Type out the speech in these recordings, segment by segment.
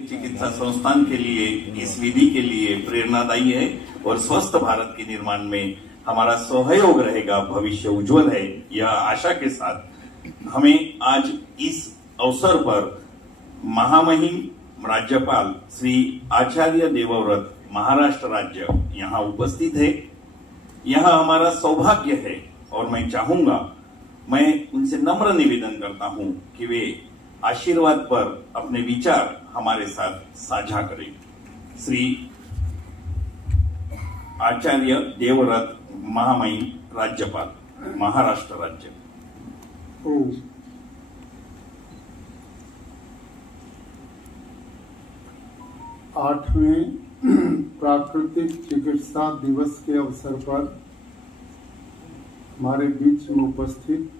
चिकित्सा संस्थान के लिए, इस विधि के लिए प्रेरणादायी है और स्वस्थ भारत के निर्माण में हमारा सहयोग रहेगा, भविष्य उज्जवल है। यह आशा के साथ हमें आज इस अवसर पर महामहिम राज्यपाल श्री आचार्य देवव्रत महाराष्ट्र राज्य यहाँ उपस्थित है। यह हमारा सौभाग्य है और मैं चाहूंगा, मैं उनसे नम्र निवेदन करता हूं कि वे आशीर्वाद पर अपने विचार हमारे साथ साझा करें। श्री आचार्य देवव्रत महामहिम राज्यपाल महाराष्ट्र राज्य। आठवें प्राकृतिक चिकित्सा दिवस के अवसर पर हमारे बीच में उपस्थित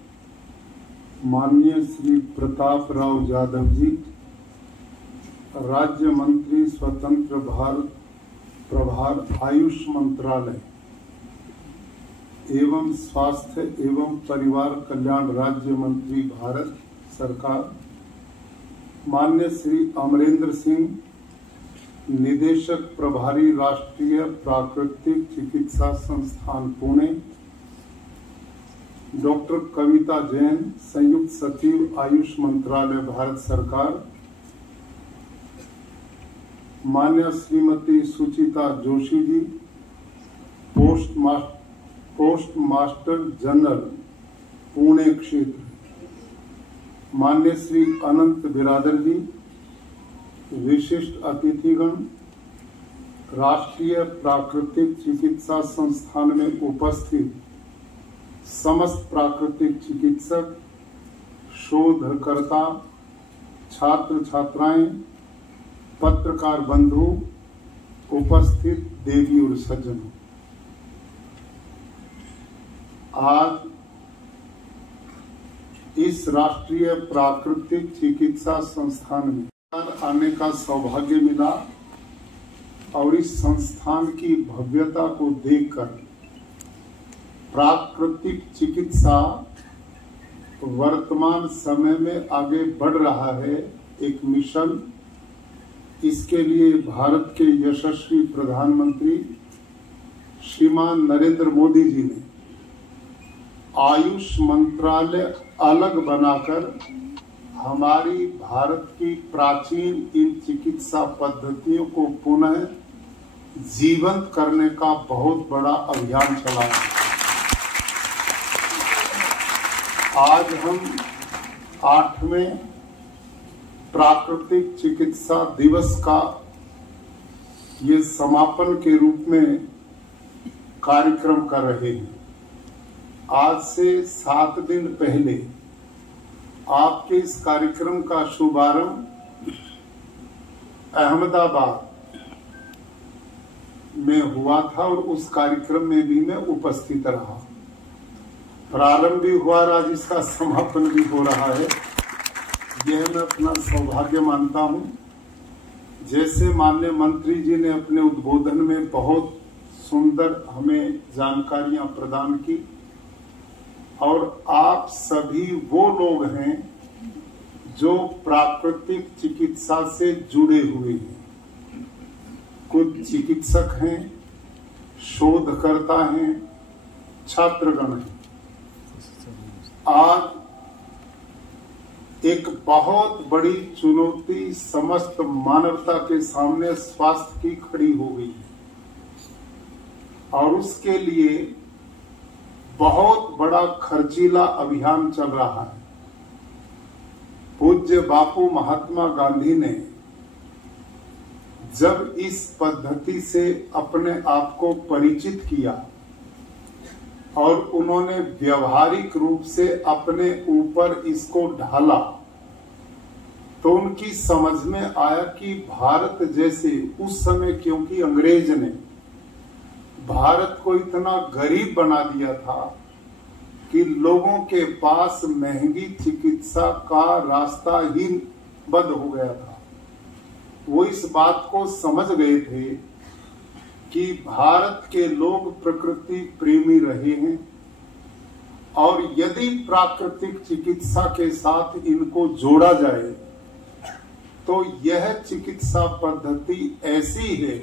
माननीय श्री प्रताप राव जाधव जी, राज्य मंत्री स्वतंत्र भारत प्रभार आयुष मंत्रालय एवं स्वास्थ्य एवं परिवार कल्याण राज्य मंत्री भारत सरकार, माननीय श्री अमरेंद्र सिंह, निदेशक प्रभारी राष्ट्रीय प्राकृतिक चिकित्सा संस्थान पुणे, डॉक्टर कविता जैन, संयुक्त सचिव आयुष मंत्रालय भारत सरकार, मान्य श्रीमती सुचिता Joshi ji, post master general Pune क्षेत्र, मान्य श्री अनंत बिरादर जी, विशिष्ट अतिथिगण, राष्ट्रीय प्राकृतिक चिकित्सा संस्थान में उपस्थित समस्त प्राकृतिक चिकित्सक, शोधकर्ता, छात्र छात्राएं, पत्रकार बंधु, उपस्थित देवी और सज्जनों, आज इस राष्ट्रीय प्राकृतिक चिकित्सा संस्थान में आने का सौभाग्य मिला और इस संस्थान की भव्यता को देखकर प्राकृतिक चिकित्सा वर्तमान समय में आगे बढ़ रहा है एक मिशन। इसके लिए भारत के यशस्वी प्रधानमंत्री श्रीमान नरेंद्र मोदी जी ने आयुष मंत्रालय अलग बनाकर हमारी भारत की प्राचीन इन चिकित्सा पद्धतियों को पुनः जीवंत करने का बहुत बड़ा अभियान चलाया। आज हम 8वें प्राकृतिक चिकित्सा दिवस का ये समापन के रूप में कार्यक्रम कर रहे हैं। आज से 7 दिन पहले आपके इस कार्यक्रम का शुभारंभ अहमदाबाद में हुआ था और उस कार्यक्रम में भी मैं उपस्थित रहा। प्रारंभ भी हुआ, आज इसका समापन भी हो रहा है। यह मैं अपना सौभाग्य मानता हूं। जैसे माननीय मंत्री जी ने अपने उद्बोधन में बहुत सुंदर हमें जानकारियां प्रदान की, और आप सभी वो लोग हैं जो प्राकृतिक चिकित्सा से जुड़े हुए हैं। कुछ चिकित्सक हैं, शोधकर्ता हैं, छात्रगण हैं। आज एक बहुत बड़ी चुनौती समस्त मानवता के सामने स्वास्थ्य की खड़ी हो गई है और उसके लिए बहुत बड़ा खर्चीला अभियान चल रहा है। पूज्य बापू महात्मा गांधी ने जब इस पद्धति से अपने आप को परिचित किया और उन्होंने व्यवहारिक रूप से अपने ऊपर इसको ढाला, तो उनकी समझ में आया कि भारत जैसे उस समय, क्योंकि अंग्रेज ने भारत को इतना गरीब बना दिया था कि लोगों के पास महंगी चिकित्सा का रास्ता ही बंद हो गया था। वो इस बात को समझ गए थे कि भारत के लोग प्रकृति प्रेमी रहे हैं और यदि प्राकृतिक चिकित्सा के साथ इनको जोड़ा जाए तो यह चिकित्सा पद्धति ऐसी है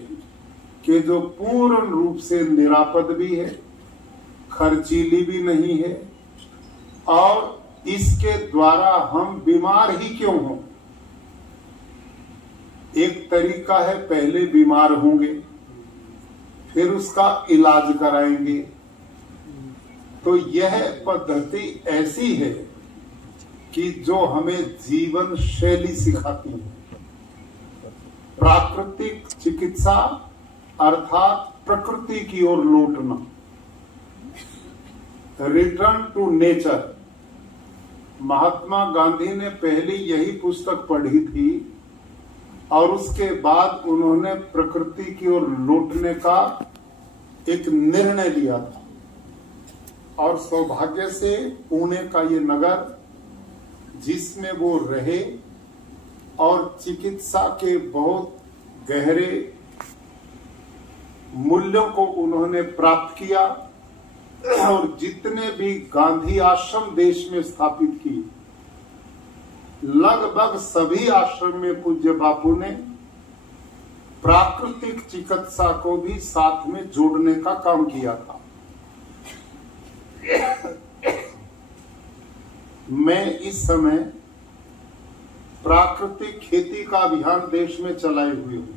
कि जो पूर्ण रूप से निरापद भी है, खर्चीली भी नहीं है, और इसके द्वारा हम बीमार ही क्यों हों। एक तरीका है, पहले बीमार होंगे फिर उसका इलाज कराएंगे। तो यह पद्धति ऐसी है कि जो हमें जीवन शैली सिखाती है। प्राकृतिक चिकित्सा अर्थात प्रकृति की ओर लौटना, return to nature. Mahatma Gandhi ने पहले यही पुस्तक पढ़ी थी और उसके बाद उन्होंने प्रकृति की ओर लौटने का एक निर्णय लिया था। और सौभाग्य से पुणे का ये नगर जिसमें वो रहे और चिकित्सा के बहुत गहरे मूल्यों को उन्होंने प्राप्त किया, और जितने भी गांधी आश्रम देश में स्थापित किए, लगभग सभी आश्रम में पूज्य बापू ने प्राकृतिक चिकित्सा को भी साथ में जोड़ने का काम किया था। मैं इस समय प्राकृतिक खेती का अभियान देश में चलाए हुए हूं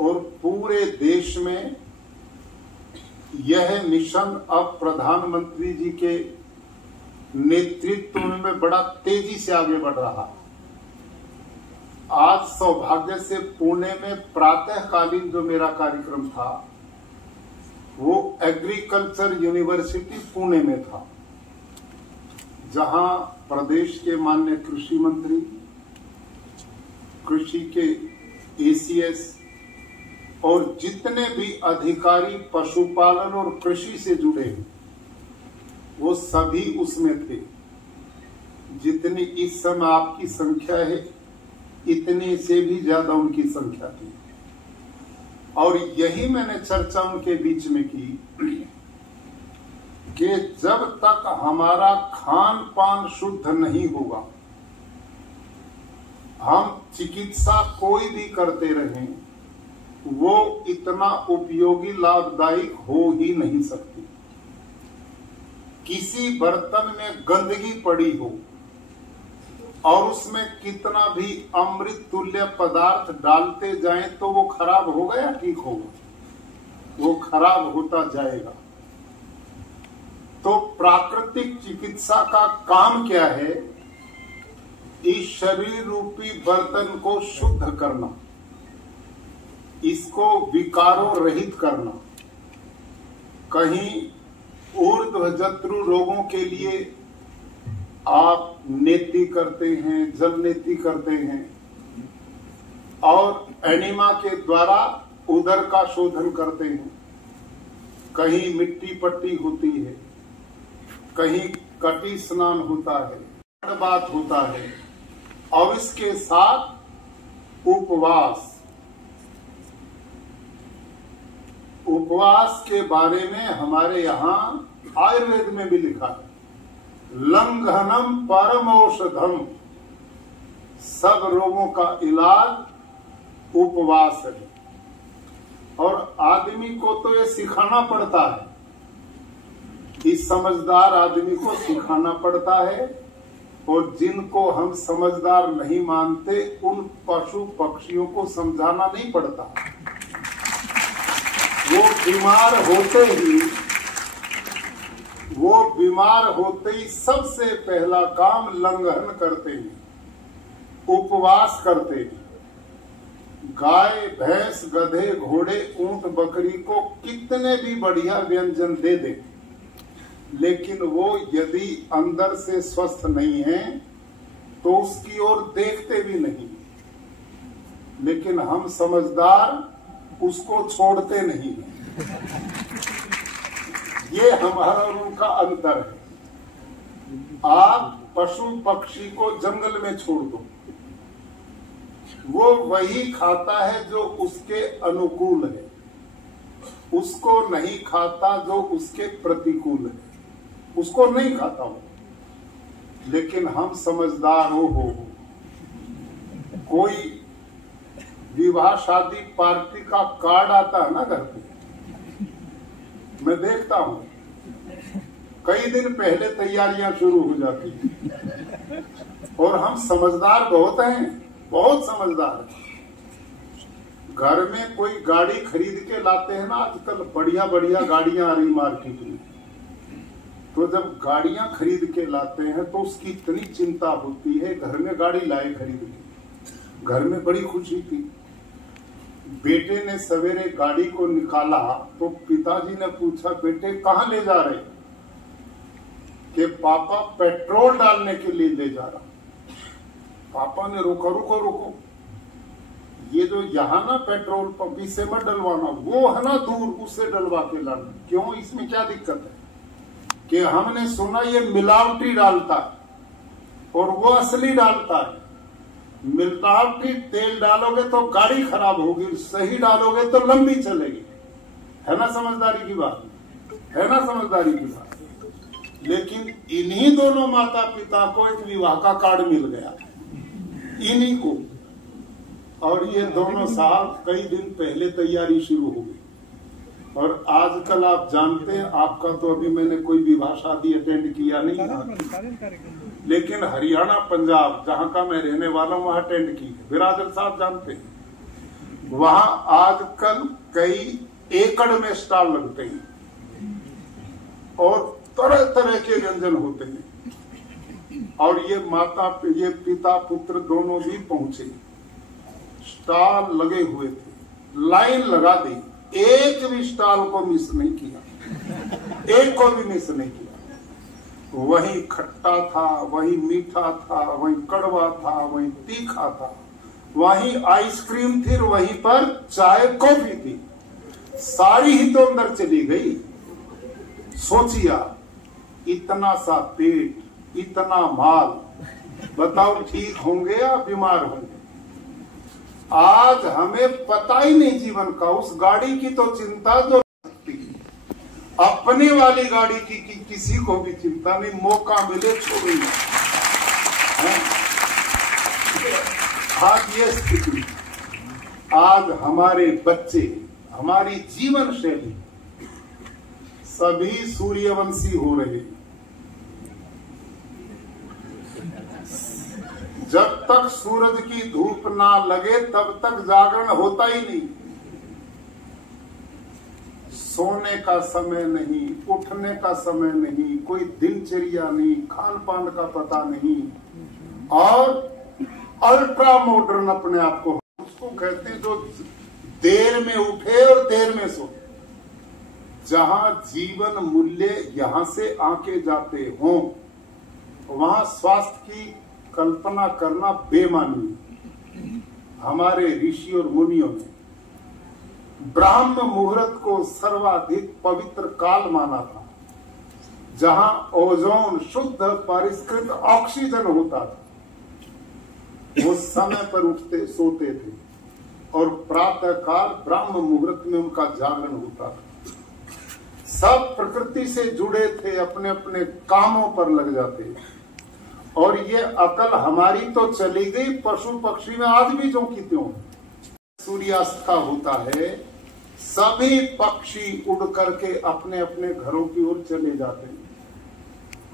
और पूरे देश में यह मिशन अब प्रधानमंत्री जी के नेतृत्व में बड़ा तेजी से आगे बढ़ रहा है। आज सौभाग्य से पुणे में प्रातःकालीन जो मेरा कार्यक्रम था वो एग्रीकल्चर यूनिवर्सिटी पुणे में था, जहां प्रदेश के माननीय कृषि मंत्री, कृषि के एसीएस और जितने भी अधिकारी पशुपालन और कृषि से जुड़े हैं वो सभी उसमें थे। जितनी इस समय आपकी संख्या है इतने से भी ज्यादा उनकी संख्या थी। और यही मैंने चर्चा उनके बीच में की कि जब तक हमारा खान पान शुद्ध नहीं होगा, हम चिकित्सा कोई भी करते रहें, वो इतना उपयोगी लाभदायक हो ही नहीं सकती। किसी बर्तन में गंदगी पड़ी हो और उसमें कितना भी अमृत तुल्य पदार्थ डालते जाएं तो वो खराब होगा या ठीक होगा? वो खराब होता जाएगा। तो प्राकृतिक चिकित्सा का काम क्या है? इस शरीर रूपी बर्तन को शुद्ध करना, इसको विकारों रहित करना। कहीं ऊर्ध्वजत्रु रोगों के लिए आप नेति करते हैं, जल नेति करते हैं, और एनिमा के द्वारा उदर का शोधन करते हैं। कहीं मिट्टी पट्टी होती है, कहीं कटी स्नान होता है, बात होता है, और इसके साथ उपवास। उपवास के बारे में हमारे यहाँ आयुर्वेद में भी लिखा है, लंघनम परम औषधम। सब रोगों का इलाज उपवास है। और आदमी को तो ये सिखाना पड़ता है, इस समझदार आदमी को सिखाना पड़ता है। और जिनको हम समझदार नहीं मानते उन पशु पक्षियों को समझाना नहीं पड़ता। वो बीमार होते ही सबसे पहला काम लंघन करते हैं, उपवास करते हैं। गाय, भैंस, गधे, घोड़े, ऊंट, बकरी को कितने भी बढ़िया व्यंजन दे दे, लेकिन वो यदि अंदर से स्वस्थ नहीं है तो उसकी ओर देखते भी नहीं। लेकिन हम समझदार उसको छोड़ते नहीं हैं। ये हमारा और उनका अंतर है। आप पशु पक्षी को जंगल में छोड़ दो, वो वही खाता है जो उसके अनुकूल है, उसको नहीं खाता जो उसके प्रतिकूल है, उसको नहीं खाता हो। लेकिन हम समझदार हो कोई विवाह शादी पार्टी का कार्ड आता है ना घर पे, मैं देखता हूं कई दिन पहले तैयारियां शुरू हो जाती हैं। और हम समझदार बहुत हैं, बहुत समझदार हैं। घर में कोई गाड़ी खरीद के लाते हैं ना, आजकल बढ़िया बढ़िया गाड़ियां आ रही मार्केट में, तो जब गाड़ियां खरीद के लाते हैं तो उसकी इतनी चिंता होती है। घर में गाड़ी लाए खरीद के, घर में बड़ी खुशी थी। बेटे ने सवेरे गाड़ी को निकाला तो पिताजी ने पूछा, बेटे कहाँ ले जा रहे? कि पापा पेट्रोल डालने के लिए ले जा रहा। पापा ने रोका, रुको रुको, ये जो यहाँ ना पेट्रोल पंप, इससे मत डलवाना, वो है ना दूर, उससे डलवा के लाना। क्यों, इसमें क्या दिक्कत है? कि हमने सुना ये मिलावटी डालता है और वो असली डालता है। मिलावटी तेल डालोगे तो गाड़ी खराब होगी, सही डालोगे तो लंबी चलेगी। है ना समझदारी की बात? है ना समझदारी की बात? लेकिन इन्हीं दोनों माता पिता को एक विवाह का कार्ड मिल गया, इन्हीं को, और ये दोनों साहब कई दिन पहले तैयारी शुरू हो गई। और आजकल आप जानते हैं, आपका तो अभी मैंने कोई विवाह शादी अटेंड किया नहीं था, लेकिन हरियाणा पंजाब जहां का मैं रहने वाला हूं वहां अटेंड की। बिरादर साहब जानते हैं, वहां आजकल कई एकड़ में स्टॉल लगते हैं और तरह तरह के व्यंजन होते हैं। और ये ये पिता पुत्र दोनों भी पहुंचे, स्टॉल लगे हुए थे, लाइन लगा दी, एक भी स्टॉल को मिस नहीं किया, एक को भी मिस नहीं किया। वही खट्टा था, वही मीठा था, वही कड़वा था, वही तीखा था, वही आइसक्रीम थी, वहीं पर चाय कॉफी थी। सारी ही तो अंदर चली गई। सोचिया, इतना सा पेट, इतना माल, बताओ ठीक होंगे या बीमार होंगे? आज हमें पता ही नहीं जीवन का, उस गाड़ी की तो चिंता जो अपने वाली गाड़ी की किसी को भी चिंता नहीं, मौका मिले छोड़ेंगे। आज ये स्थिति, आज हमारे बच्चे, हमारी जीवन शैली सभी सूर्यवंशी हो रहे हैं। जब तक सूरज की धूप ना लगे तब तक जागरण होता ही नहीं। सोने का समय नहीं, उठने का समय नहीं, कोई दिनचर्या नहीं, खान पान का पता नहीं, और अल्ट्रा मॉडर्न अपने आप को, उसको कहते हैं जो देर में उठे और देर में सोए। जहां जीवन मूल्य यहां से आके जाते हों, वहां स्वास्थ्य की कल्पना करना बेमानी। हमारे ऋषि और मुनियों ने ब्राह्म मुहूर्त को सर्वाधिक पवित्र काल माना था, जहां ओजोन, शुद्ध परिष्कृत ऑक्सीजन होता था। वो समय पर उठते सोते थे और प्रातः काल ब्राह्म मुहूर्त में उनका जागरण होता था। सब प्रकृति से जुड़े थे, अपने अपने कामों पर लग जाते। और ये अकल हमारी तो चली गई, पशु पक्षी में आज भी जो की त्यों। सूर्यास्त का होता है, सभी पक्षी उड़ करके अपने अपने घरों की ओर चले जाते हैं।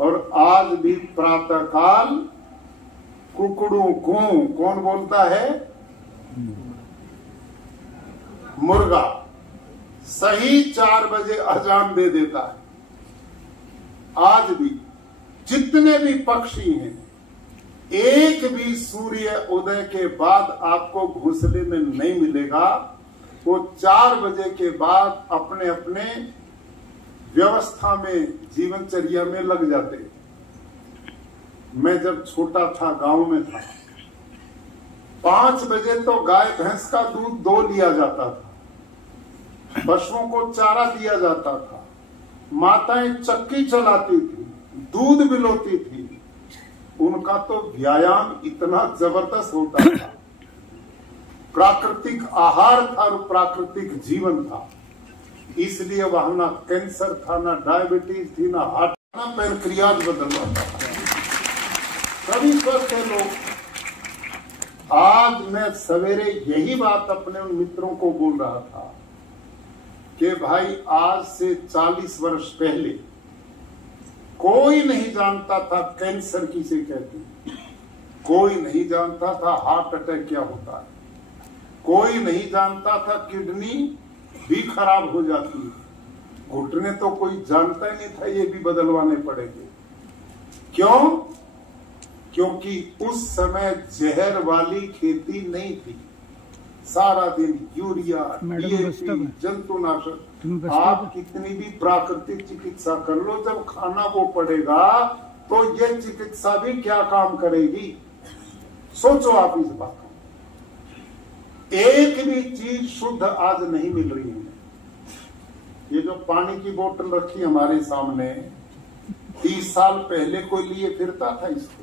और आज भी प्रातः काल कुकड़ू कूं कौन बोलता है? मुर्गा सही 4 बजे अजान दे देता है। आज भी जितने भी पक्षी हैं, एक भी सूर्य उदय के बाद आपको घोंसले में नहीं मिलेगा। वो 4 बजे के बाद अपने अपने व्यवस्था में, जीवनचर्या में लग जाते। मैं जब छोटा था, गांव में था, 5 बजे तो गाय भैंस का दूध दो लिया जाता था, पशुओं को चारा दिया जाता था, माताएं चक्की चलाती थी, दूध बिलोती थी। उनका तो व्यायाम इतना जबरदस्त होता था, प्राकृतिक आहार था और प्राकृतिक जीवन था। इसलिए वहां ना कैंसर था, ना डायबिटीज थी, ना हार्ट, ना पैनक्रियाज बदल रहा था। सभी स्वस्थ है लोग। आज मैं सवेरे यही बात अपने उन मित्रों को बोल रहा था कि भाई आज से 40 वर्ष पहले कोई नहीं जानता था कैंसर किसे कहते हैं, कोई नहीं जानता था हार्ट अटैक क्या होता है, कोई नहीं जानता था किडनी भी खराब हो जाती है, घुटने तो कोई जानता ही नहीं था ये भी बदलवाने पड़ेंगे। क्यों? क्योंकि उस समय जहर वाली खेती नहीं थी। सारा दिन यूरिया, डीएपी, जंतुनाशक, आप कितनी भी प्राकृतिक चिकित्सा कर लो, जब खाना वो पड़ेगा तो ये चिकित्सा भी क्या काम करेगी? सोचो आप इस बात को। एक भी चीज शुद्ध आज नहीं मिल रही है। ये जो पानी की बोतल रखी हमारे सामने, 30 साल पहले कोई लिए फिरता था इसको?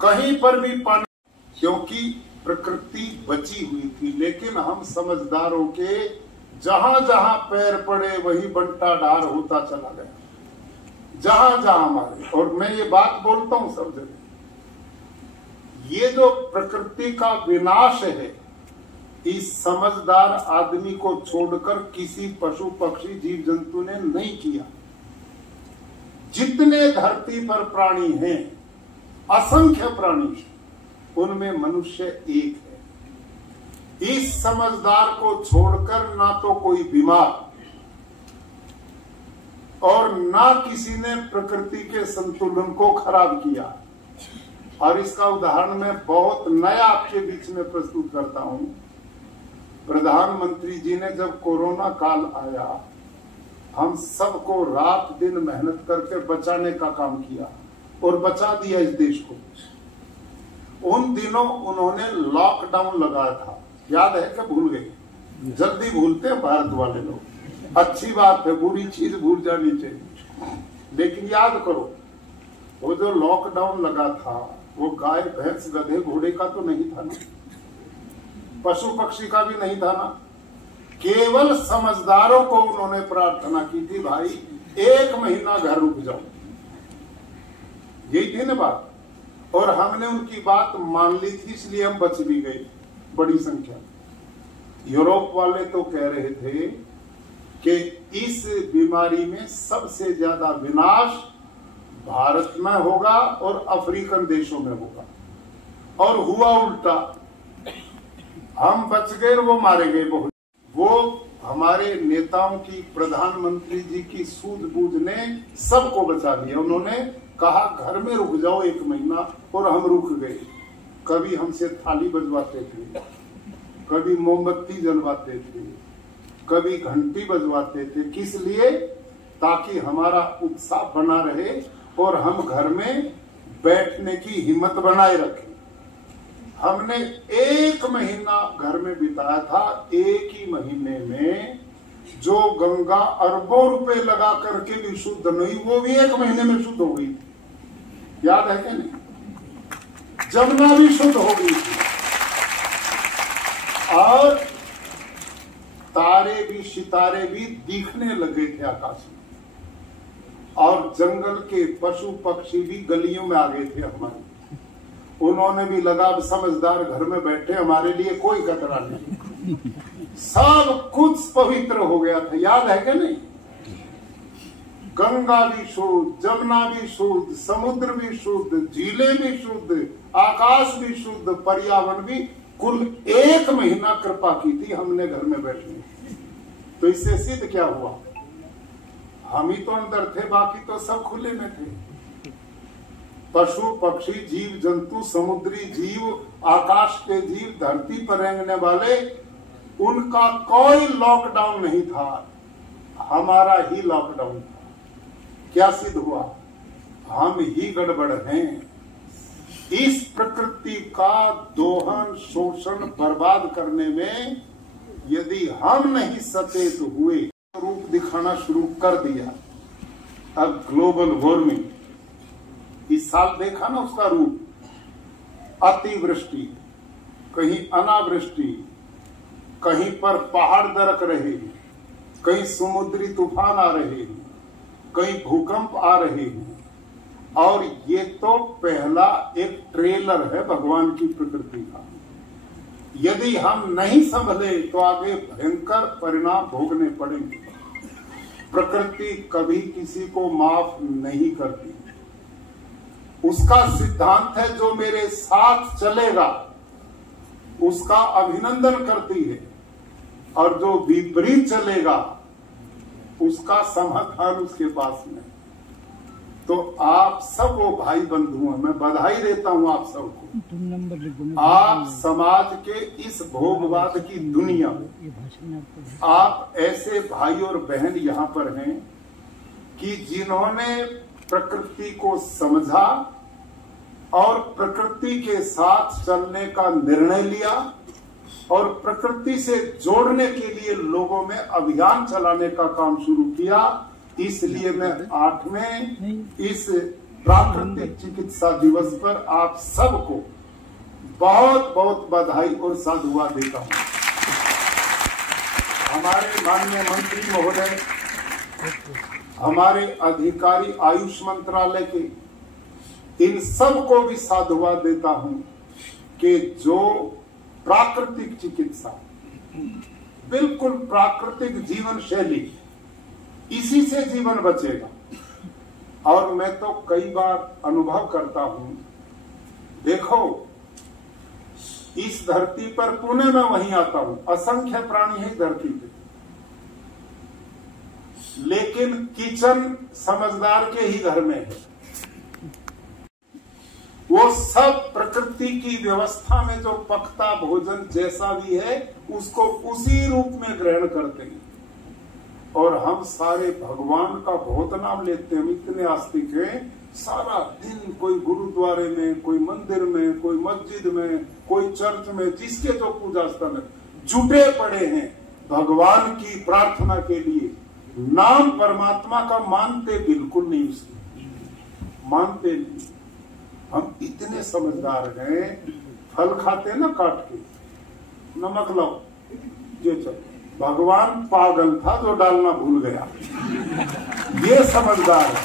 कहीं पर भी पानी, क्योंकि प्रकृति बची हुई थी। लेकिन हम समझदारों के जहां जहां पैर पड़े वही बंटा ढार होता चला गया, जहां जहां हमारे। और मैं ये बात बोलता हूं सब जगह, ये जो प्रकृति का विनाश है, इस समझदार आदमी को छोड़कर किसी पशु पक्षी जीव जंतु ने नहीं किया। जितने धरती पर प्राणी हैं, असंख्य प्राणी, उनमें मनुष्य एक है। इस समझदार को छोड़कर ना तो कोई बीमार और ना किसी ने प्रकृति के संतुलन को खराब किया। और इसका उदाहरण मैं बहुत नया आपके बीच में प्रस्तुत करता हूं। प्रधानमंत्री जी ने जब कोरोना काल आया, हम सबको रात दिन मेहनत करके बचाने का काम किया और बचा दिया इस देश को। उन दिनों उन्होंने लॉकडाउन लगाया था, याद है क्या? भूल गए? जल्दी भूलते हैं भारत वाले लोग। अच्छी बात है, बुरी चीज भूल जानी चाहिए, लेकिन याद करो वो जो लॉकडाउन लगा था, वो गाय भैंस गधे घोड़े का तो नहीं था ना, पशु पक्षी का भी नहीं था ना। केवल समझदारों को उन्होंने प्रार्थना की थी, भाई 1 महीना घर रुक जाओ, यही थी ना बात। और हमने उनकी बात मान ली थी, इसलिए हम बच भी गए बड़ी संख्या। यूरोप वाले तो कह रहे थे कि इस बीमारी में सबसे ज्यादा विनाश भारत में होगा और अफ्रीकन देशों में होगा, और हुआ उल्टा। हम बच गए, वो मारे गए बहुत। वो हमारे नेताओं की, प्रधानमंत्री जी की सूझबूझ ने सबको बचा लिया। उन्होंने कहा घर में रुक जाओ 1 महीना, और हम रुक गए। कभी हमसे थाली बजवाते थे, कभी मोमबत्ती जलवाते थे, कभी घंटी बजवाते थे। किस लिए? ताकि हमारा उत्साह बना रहे और हम घर में बैठने की हिम्मत बनाए रखें। हमने 1 महीना घर में बिताया था। 1 ही महीने में जो गंगा अरबों रुपए लगा करके भी शुद्ध नहीं, वो भी 1 महीने में शुद्ध हो गई। याद है क्या? नहीं, जमुना भी शुद्ध हो गई थी, और तारे भी, सितारे भी दिखने लगे थे आकाश में, और जंगल के पशु पक्षी भी गलियों में आ गए थे हमारे। उन्होंने भी लगा समझदार घर में बैठे, हमारे लिए कोई खतरा नहीं। सब कुछ पवित्र हो गया था। याद है क्या? नहीं, गंगा भी शुद्ध, जमुना भी शुद्ध, समुद्र भी शुद्ध, झीलें भी शुद्ध, आकाश भी शुद्ध, पर्यावरण भी। कुल 1 महीना कृपा की थी हमने घर में बैठने। तो इससे सिद्ध क्या हुआ? हम ही तो अंदर थे, बाकी तो सब खुले में थे। पशु पक्षी, जीव जंतु, समुद्री जीव, आकाश के जीव, धरती पर रेंगने वाले, उनका कोई लॉकडाउन नहीं था, हमारा ही लॉकडाउन था। क्या सिद्ध हुआ? हम ही गड़बड़ हैं। इस प्रकृति का दोहन, शोषण, बर्बाद करने में यदि हम नहीं सचेत हुए, रूप दिखाना शुरू कर दिया। अब ग्लोबल वार्मिंग, इस साल देखा ना उसका रूप, अतिवृष्टि, कहीं अनावृष्टि, कहीं पर पहाड़ दरक रहे, कहीं समुद्री तूफान आ रहे हैं, कहीं भूकंप आ रहे हैं, और ये तो पहला एक ट्रेलर है भगवान की प्रकृति का। यदि हम नहीं संभले तो आगे भयंकर परिणाम भोगने पड़ेंगे। प्रकृति कभी किसी को माफ नहीं करती। उसका सिद्धांत है जो मेरे साथ चलेगा उसका अभिनंदन करती है, और जो विपरीत चलेगा उसका समाधान उसके पास में। तो आप सब वो भाई बंधु हैं, मैं बधाई देता हूं आप सबको। आप समाज के इस भोगवाद की दुनिया में आप ऐसे भाई और बहन यहाँ पर हैं कि जिन्होंने प्रकृति को समझा और प्रकृति के साथ चलने का निर्णय लिया और प्रकृति से जोड़ने के लिए लोगों में अभियान चलाने का काम शुरू किया। इसलिए मैं 8वें इस प्राकृतिक चिकित्सा दिवस पर आप सबको बहुत बहुत बधाई और साधुवाद देता हूं। हमारे माननीय मंत्री महोदय, हमारे अधिकारी आयुष मंत्रालय के, इन सब को भी साधुवाद देता हूं कि जो प्राकृतिक चिकित्सा, बिल्कुल प्राकृतिक जीवन शैली, इसी से जीवन बचेगा। और मैं तो कई बार अनुभव करता हूं, देखो इस धरती पर, पुणे में वहीं आता हूं, असंख्य प्राणी है धरती पे, लेकिन किचन समझदार के ही घर में है। वो सब प्रकृति की व्यवस्था में जो पकता भोजन जैसा भी है उसको उसी रूप में ग्रहण करते हैं। और हम सारे भगवान का बहुत नाम लेते हैं, हम इतने आस्तिक हैं, सारा दिन कोई गुरुद्वारे में, कोई मंदिर में, कोई मस्जिद में, कोई चर्च में, जिसके जो पूजा स्थल है, जुटे पड़े हैं भगवान की प्रार्थना के लिए। नाम परमात्मा का मानते बिल्कुल नहीं, उसकी मानते नहीं। हम इतने समझदार हैं, फल खाते ना काट के, नमक लाओ ये चलो, भगवान पागल था जो डालना भूल गया। ये समझदार है,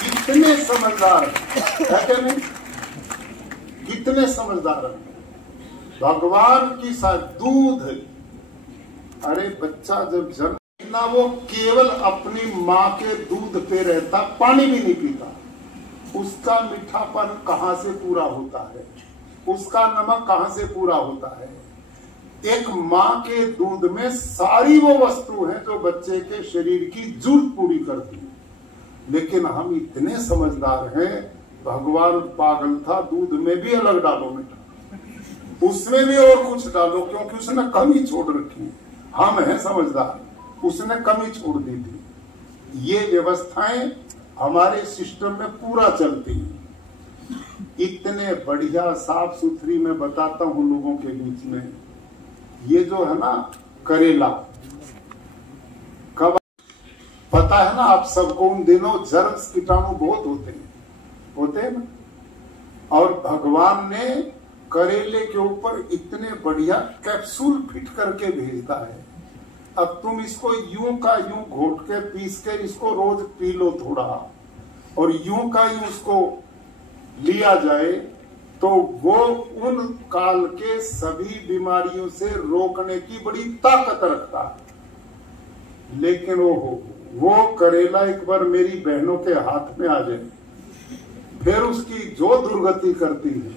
कितने समझदार है क्या नहीं? कितने समझदार है भगवान की साथ। दूध, अरे बच्चा जब जन्म ना, वो केवल अपनी माँ के दूध पे रहता, पानी भी नहीं पीता। उसका मीठापन कहाँ से पूरा होता है, उसका नमक कहाँ से पूरा होता है? एक माँ के दूध में सारी वो वस्तु है जो बच्चे के शरीर की जरूरत पूरी करती है। लेकिन हम इतने समझदार हैं, भगवान पागल था, दूध में भी अलग डालो मीठा, उसमें भी और कुछ डालो, क्योंकि उसने कमी छोड़ रखी है। हम हैं समझदार, उसने कमी छोड़ दी थी। ये व्यवस्थाएं हमारे सिस्टम में पूरा चलती है। इतने बढ़िया साफ सुथरी मैं बताता हूं लोगों के बीच में। ये जो है ना करेला, कब पता है ना आप सबको, उन दिनों जर्म्स कीटाणु बहुत होते हैं ना, और भगवान ने करेले के ऊपर इतने बढ़िया कैप्सूल फिट करके भेजता है। अब तुम इसको यूं का यूं घोट के पीस के इसको रोज पी लो थोड़ा, और यूं का यूं उसको लिया जाए तो वो उन काल के सभी बीमारियों से रोकने की बड़ी ताकत रखता है। लेकिन वो करेला एक बार मेरी बहनों के हाथ में आ जाए, फिर उसकी जो दुर्गति करती है,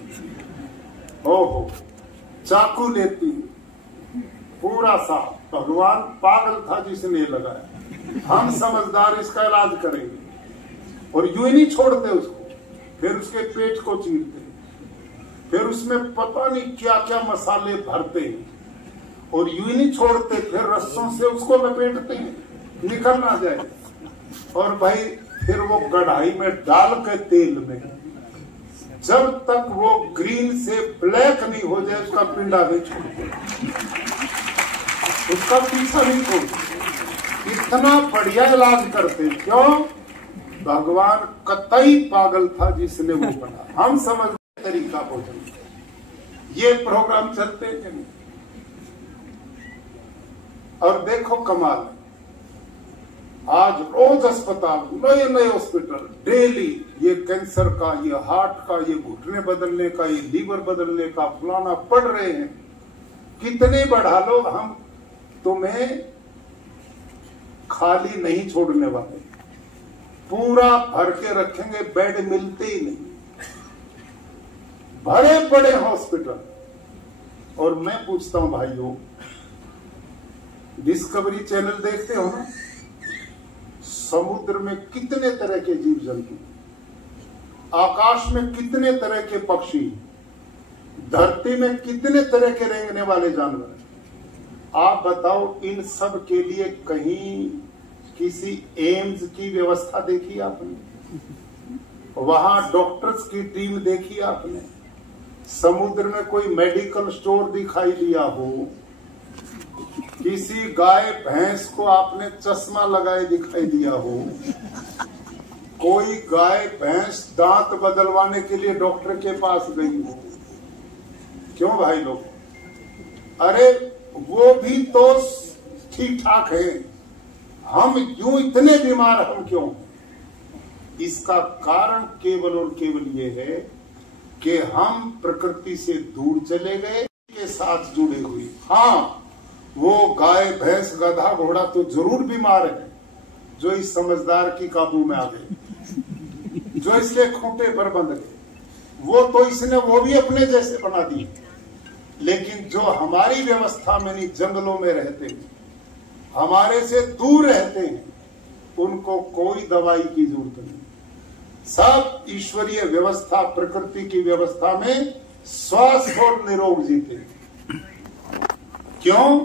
ओहो, चाकू लेती, पूरा साफ। भगवान पागल था जिसने लगाया, हम समझदार इसका इलाज करेंगे। और यूं ही नहीं छोड़ते उसको, फिर उसके पेट को चीरते, फिर उसमें पता नहीं क्या क्या मसाले भरते हैं, और यूं ही नहीं छोड़ते, फिर रस्सों से उसको लपेटते हैं, निकल ना जाए। और भाई फिर वो कढ़ाई में डाल के तेल में, जब तक वो ग्रीन से ब्लैक नहीं हो जाए उसका पिंडा नहीं छोड़ते, उसका पीछा नहीं छोड़ते। इतना बढ़िया इलाज करते, क्यों? भगवान कतई पागल था जिसने वो बना। हम समझ तरीका भोजन, ये प्रोग्राम चलते हैं। और देखो कमाल, आज रोज अस्पताल, नए नए हॉस्पिटल, डेली ये कैंसर का, ये हार्ट का, ये घुटने बदलने का, ये लीवर बदलने का, फलाना पढ़ रहे हैं। कितने बढ़ा लो, हम तुम्हें खाली नहीं छोड़ने वाले, पूरा भर के रखेंगे। बेड मिलते ही नहीं, भरे पड़े हॉस्पिटल। और मैं पूछता हूं भाइयों, डिस्कवरी चैनल देखते हो ना? समुद्र में कितने तरह के जीव जंतु, आकाश में कितने तरह के पक्षी, धरती में कितने तरह के रेंगने वाले जानवर। आप बताओ, इन सब के लिए कहीं किसी एम्स की व्यवस्था देखी आपने? वहां डॉक्टर्स की टीम देखी आपने? समुद्र में कोई मेडिकल स्टोर दिखाई दिया हो? किसी गाय भैंस को आपने चश्मा लगाए दिखाई दिया हो? कोई गाय भैंस दांत बदलवाने के लिए डॉक्टर के पास गई हो? क्यों भाई लोग? अरे वो भी तो ठीक ठाक है, हम यूं इतने बीमार हम क्यों? इसका कारण केवल और केवल ये है कि हम प्रकृति से दूर चले गए, के साथ जुड़े हुए। हाँ, वो गाय भैंस गधा घोड़ा तो जरूर बीमार है, जो इस समझदार की काबू में आ गए, जो इसके खूंटे पर बंध गए। वो तो इसने वो भी अपने जैसे बना दिए। लेकिन जो हमारी व्यवस्था में नहीं, जंगलों में रहते हैं, हमारे से दूर रहते हैं, उनको कोई दवाई की जरूरत नहीं। सब ईश्वरीय व्यवस्था, प्रकृति की व्यवस्था में स्वस्थ और निरोग जीते। क्यों?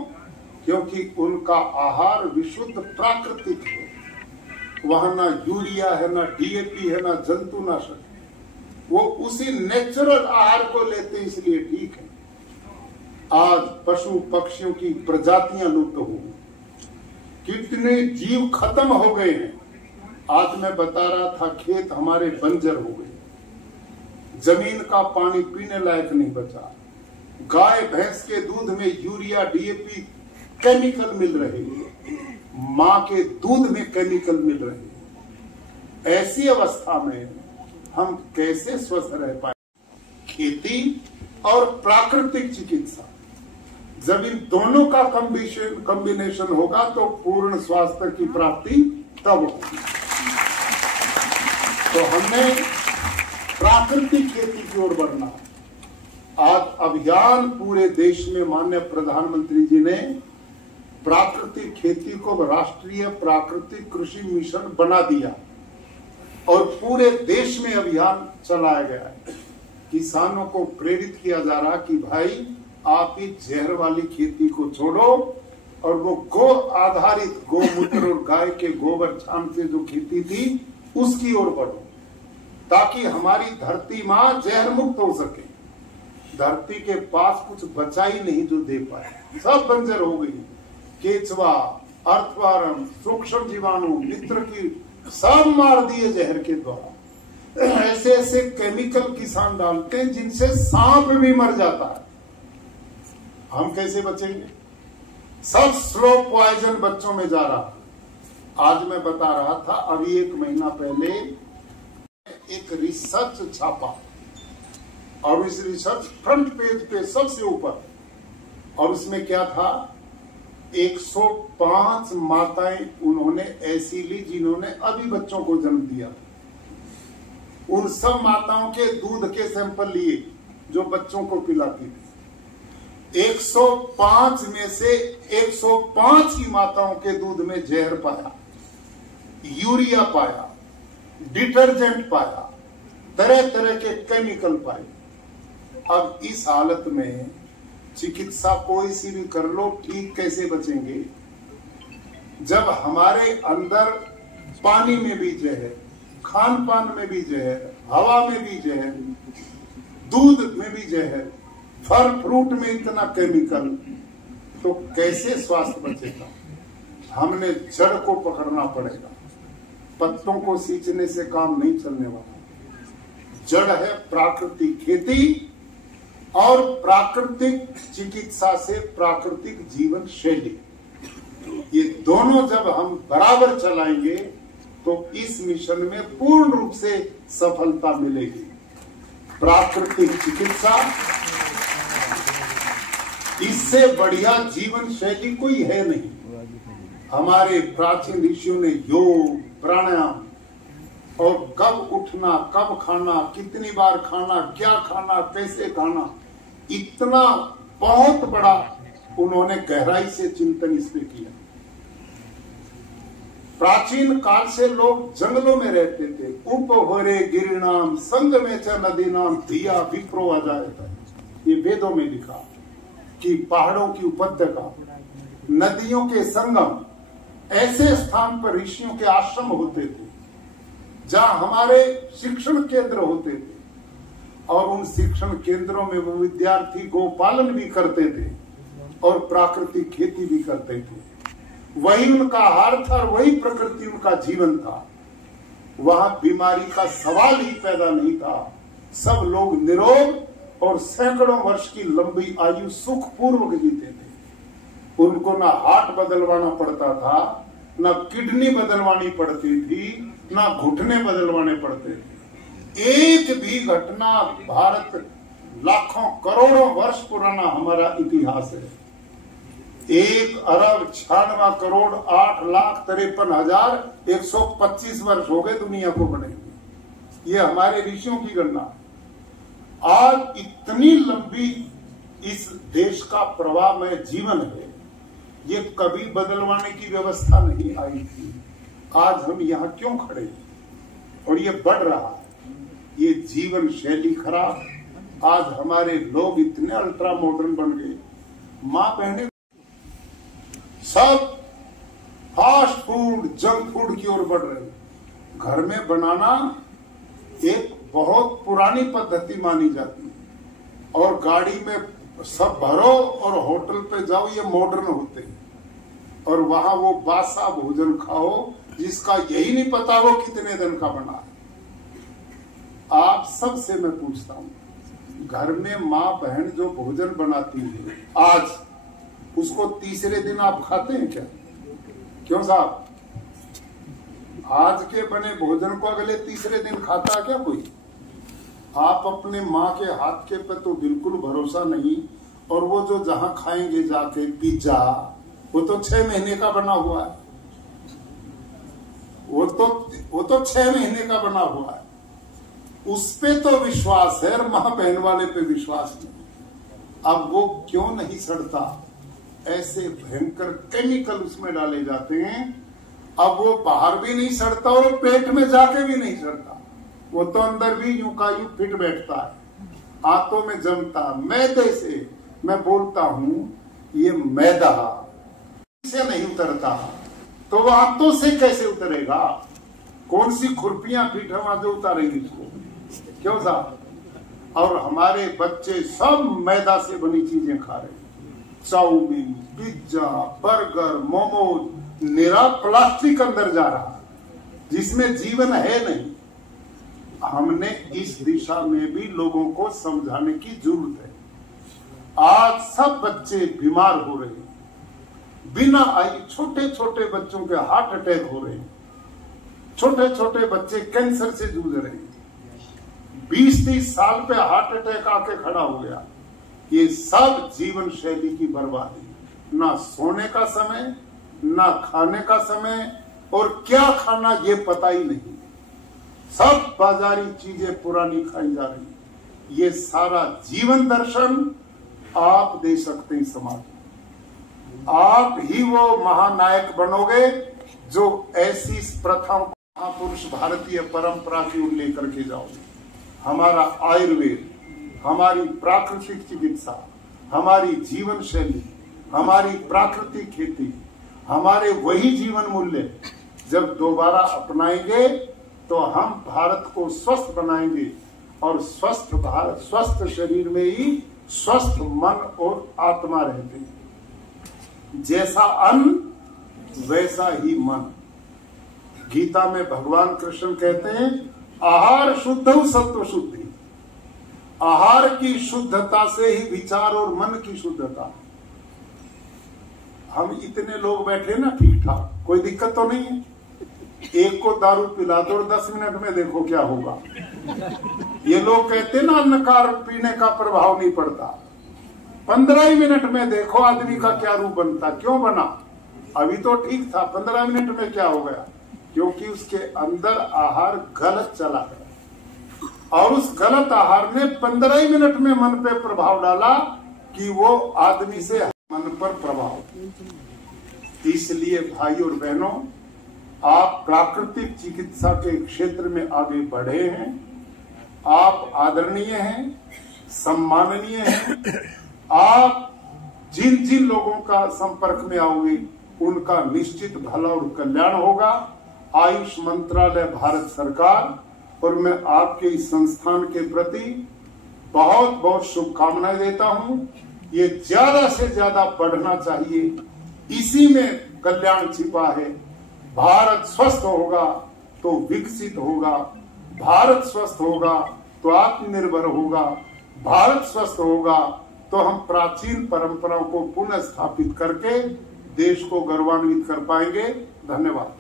क्योंकि उनका आहार विशुद्ध प्राकृतिक है। वहां ना यूरिया है, ना डीएपी है, ना जंतुनाशक। वो उसी नेचुरल आहार को लेते, इसलिए ठीक है। आज पशु पक्षियों की प्रजातियां लुप्त हो गई, कितने जीव खत्म हो गए हैं। आज मैं बता रहा था, खेत हमारे बंजर हो गए, जमीन का पानी पीने लायक नहीं बचा। गाय भैंस के दूध में यूरिया डीएपी केमिकल मिल रहे हैं, मां के दूध में केमिकल मिल रहे हैं। ऐसी अवस्था में हम कैसे स्वस्थ रह पाए? खेती और प्राकृतिक चिकित्सा, जब इन दोनों का कॉम्बिनेशन होगा तो पूर्ण स्वास्थ्य की प्राप्ति तब होगी। तो हमने प्राकृतिक खेती की ओर बढ़ना। आज अभियान पूरे देश में माननीय प्रधानमंत्री जी ने प्राकृतिक खेती को राष्ट्रीय प्राकृतिक कृषि मिशन बना दिया और पूरे देश में अभियान चलाया गया है। किसानों को प्रेरित किया जा रहा कि भाई आप इस जहर वाली खेती को छोड़ो और वो गो आधारित गोमूत्र और गाय के गोबर छान से जो खेती थी उसकी ओर बढ़ो, ताकि हमारी धरती माँ जहर मुक्त हो सके। धरती के पास कुछ बचा ही नहीं जो दे पाए, सब बंजर हो गई। केचुआ, अर्थवारम, सूक्ष्म जीवाणु, मित्र की सब मार दिए जहर के द्वारा। ऐसे ऐसे केमिकल किसान डालते हैं जिनसे सांप भी मर जाता है। हम कैसे बचेंगे? सब स्लो पॉइजन बच्चों में जा रहा है। आज मैं बता रहा था, अभी 1 महीना पहले एक रिसर्च छापा और इस रिसर्च फ्रंट पेज पे सबसे ऊपर, और उसमें क्या था, 105 माताएं उन्होंने ऐसी ली जिन्होंने अभी बच्चों को जन्म दिया। उन सब माताओं के दूध के सैंपल लिए जो बच्चों को पिलाती थी। 105 में से 105 ही माताओं के दूध में जहर पाया, यूरिया पाया, डिटर्जेंट पाया, तरह तरह के केमिकल पाए। अब इस हालत में चिकित्सा कोई सी भी कर लो, ठीक कैसे बचेंगे जब हमारे अंदर पानी में भी जहर, खान पान में भी जहर, हवा में भी जहर, दूध में भी जहर, फल फ्रूट में इतना केमिकल, तो कैसे स्वास्थ्य बचेगा? हमने जड़ को पकड़ना पड़ेगा। पत्तों को सींचने से काम नहीं चलने वाला। जड़ है प्राकृतिक खेती और प्राकृतिक चिकित्सा से प्राकृतिक जीवन शैली। ये दोनों जब हम बराबर चलाएंगे तो इस मिशन में पूर्ण रूप से सफलता मिलेगी। प्राकृतिक चिकित्सा, इससे बढ़िया जीवन शैली कोई है नहीं। हमारे प्राचीन ऋषियों ने योग, प्राणायाम और कब उठना, कब खाना, कितनी बार खाना, क्या खाना, कैसे खाना, इतना बहुत बड़ा उन्होंने गहराई से चिंतन इस पे किया। प्राचीन काल से लोग जंगलों में रहते थे। उपहरे गिरिनाम संग में च नदी नाम धिया विप्रो आ जाता है, ये वेदों में लिखा कि पहाड़ों की उपत्यका, नदियों के संगम, ऐसे स्थान पर ऋषियों के आश्रम होते थे जहां हमारे शिक्षण केंद्र होते थे, और उन शिक्षण केंद्रों में वो विद्यार्थी गोपालन भी करते थे और प्राकृतिक खेती भी करते थे। वही उनका आहार था और वही प्रकृति उनका जीवन था। वहां बीमारी का सवाल ही पैदा नहीं था। सब लोग निरोग और सैकड़ों वर्ष की लंबी आयु सुख पूर्वक जीते थे। उनको ना हार्ट बदलवाना पड़ता था, ना किडनी बदलवानी पड़ती थी, ना घुटने बदलवाने पड़ते थे। एक भी घटना, भारत लाखों करोड़ों वर्ष पुराना हमारा इतिहास है। 1,04,08,53,125 वर्ष हो गए दुनिया को बने हुए। ये हमारे ऋषियों की गणना। आज इतनी लंबी इस देश का प्रवाहमय जीवन है, ये कभी बदलवाने की व्यवस्था नहीं आई थी। आज हम यहाँ क्यों खड़े हैं? और ये बढ़ रहा है, ये जीवन शैली खराब। आज हमारे लोग इतने अल्ट्रा मॉडर्न बन गए, माँ बहने सब फास्ट फूड, जंक फूड की ओर बढ़ रहे हैं। घर में बनाना एक बहुत पुरानी पद्धति मानी जाती है, और गाड़ी में सब भरो और होटल पे जाओ, ये मॉडर्न होते हैं। और वहां वो बासा भोजन खाओ जिसका यही नहीं पता वो कितने दिन का बना है। आप सबसे मैं पूछता हूँ, घर में माँ बहन जो भोजन बनाती है आज, उसको तीसरे दिन आप खाते हैं क्या? क्यों साहब? आज के बने भोजन को अगले तीसरे दिन खाता क्या कोई? आप अपने माँ के हाथ के पे तो बिल्कुल भरोसा नहीं। और वो जो जहां खाएंगे जाके पिज्जा, वो तो 6 महीने का बना हुआ है। वो तो 6 महीने का बना हुआ है। उस पे तो विश्वास है और माँ बहन वाले पे विश्वास नहीं। अब वो क्यों नहीं सड़ता? ऐसे भयंकर केमिकल उसमें डाले जाते हैं। अब वो बाहर भी नहीं सड़ता और पेट में जाके भी नहीं सड़ता, वो तो अंदर भी यूं का यूं फिट बैठता है, आंतों में जमता। मैदे से मैं बोलता हूं, ये मैदा से नहीं उतरता तो वो आंतों से कैसे उतरेगा? कौन सी खुरपियां पीठवा जो उतारेंगी इसको? क्यों साहब? और हमारे बच्चे सब मैदा से बनी चीजें खा रहे हैं। चाउमीन, पिज्जा, बर्गर, मोमोज, निरा प्लास्टिक अंदर जा रहा है जिसमें जीवन है नहीं। हमने इस दिशा में भी लोगों को समझाने की जरूरत है। आज सब बच्चे बीमार हो रहे हैं, बिना आयु छोटे छोटे बच्चों के हार्ट अटैक हो रहे हैं, छोटे छोटे बच्चे कैंसर से जूझ रहे हैं। 20-30 साल पे हार्ट अटैक आके खड़ा हो गया। ये सब जीवन शैली की बर्बादी। ना सोने का समय, ना खाने का समय, और क्या खाना ये पता ही नहीं। सब बाजारी चीजें पुरानी खाई जा रही। ये सारा जीवन दर्शन आप दे सकते हैं समाज में। आप ही वो महानायक बनोगे जो ऐसी प्रथाओं को महापुरुष भारतीय परंपरा की ओर लेकर के जाओगे। हमारा आयुर्वेद, हमारी प्राकृतिक चिकित्सा, हमारी जीवन शैली, हमारी प्राकृतिक खेती, हमारे वही जीवन मूल्य जब दोबारा अपनाएंगे तो हम भारत को स्वस्थ बनाएंगे। और स्वस्थ भारत, स्वस्थ शरीर में ही स्वस्थ मन और आत्मा रहते हैं। जैसा अन्न वैसा ही मन। गीता में भगवान कृष्ण कहते हैं, आहार शुद्ध सत्व शुद्धि। आहार की शुद्धता से ही विचार और मन की शुद्धता। हम इतने लोग बैठे ना ठीक ठाक, कोई दिक्कत तो नहीं है। एक को दारू पिला दो और 10 मिनट में देखो क्या होगा। ये लोग कहते ना नकार पीने का प्रभाव नहीं पड़ता, 15 मिनट में देखो आदमी का क्या रूप बनता। क्यों बना? अभी तो ठीक था, 15 मिनट में क्या हो गया? क्योंकि उसके अंदर आहार गलत चला गया और उस गलत आहार ने 15 मिनट में मन पे प्रभाव डाला कि वो आदमी से मन पर प्रभाव। इसलिए भाई और बहनों, आप प्राकृतिक चिकित्सा के क्षेत्र में आगे बढ़े हैं, आप आदरणीय हैं, सम्माननीय हैं। आप जिन जिन लोगों का संपर्क में आओगे उनका निश्चित भला और कल्याण होगा। आयुष मंत्रालय, भारत सरकार और मैं आपके इस संस्थान के प्रति बहुत बहुत शुभकामनाएं देता हूं। ये ज्यादा से ज्यादा बढ़ना चाहिए, इसी में कल्याण छिपा है। भारत स्वस्थ होगा तो विकसित होगा, भारत स्वस्थ होगा तो आत्मनिर्भर होगा, भारत स्वस्थ होगा तो हम प्राचीन परंपराओं को पुनः स्थापित करके देश को गौरवान्वित कर पाएंगे। धन्यवाद।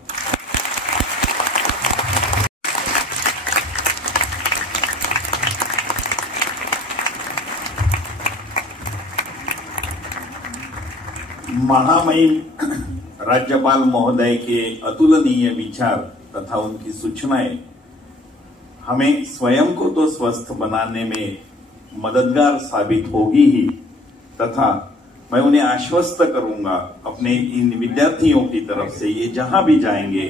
महामहिम राज्यपाल महोदय के अतुलनीय विचार तथा उनकी सूचनाएं हमें स्वयं को तो स्वस्थ बनाने में मददगार साबित होगी ही, तथा मैं उन्हें आश्वस्त करूंगा अपने इन विद्यार्थियों की तरफ से, ये जहां भी जाएंगे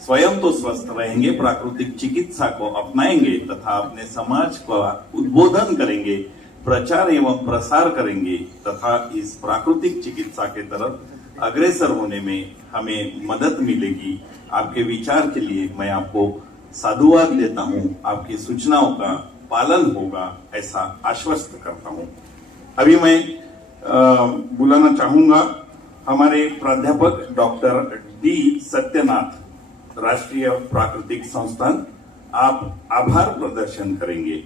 स्वयं तो स्वस्थ रहेंगे, प्राकृतिक चिकित्सा को अपनाएंगे तथा अपने समाज का उद्बोधन करेंगे, प्रचार एवं प्रसार करेंगे तथा इस प्राकृतिक चिकित्सा के तरफ अग्रसर होने में हमें मदद मिलेगी। आपके विचार के लिए मैं आपको साधुवाद देता हूं, आपकी सूचनाओं का पालन होगा ऐसा आश्वस्त करता हूं। अभी मैं बुलाना चाहूंगा हमारे प्राध्यापक डॉक्टर डी सत्यनाथ, राष्ट्रीय प्राकृतिक संस्थान। आप आभार प्रदर्शन करेंगे।